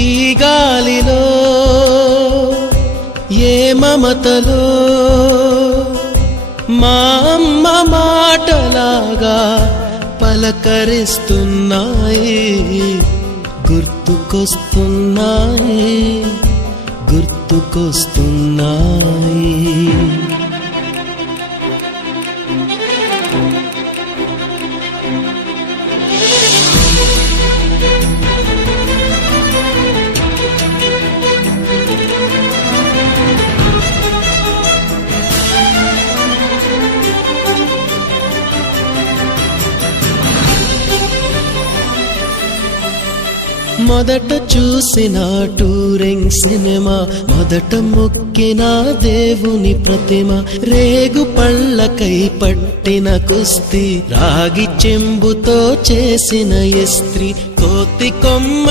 ఈ గాలిలో ఏ మమతలో మా అమ్మ మాటలాగా పలకరిస్తున్నాయి గుర్తుకొస్తున్నాయి గుర్తుకొస్తున్నాయి మొదట చూసిన టూరింగ్ సినిమా మొదట మొక్కిన దేవుని ప్రతిమ రేగు పళ్ళకై పట్టిన కుస్తీ రాగి చెంబుతో చేసిన ఇస్త్రీ కోతి కొమ్మ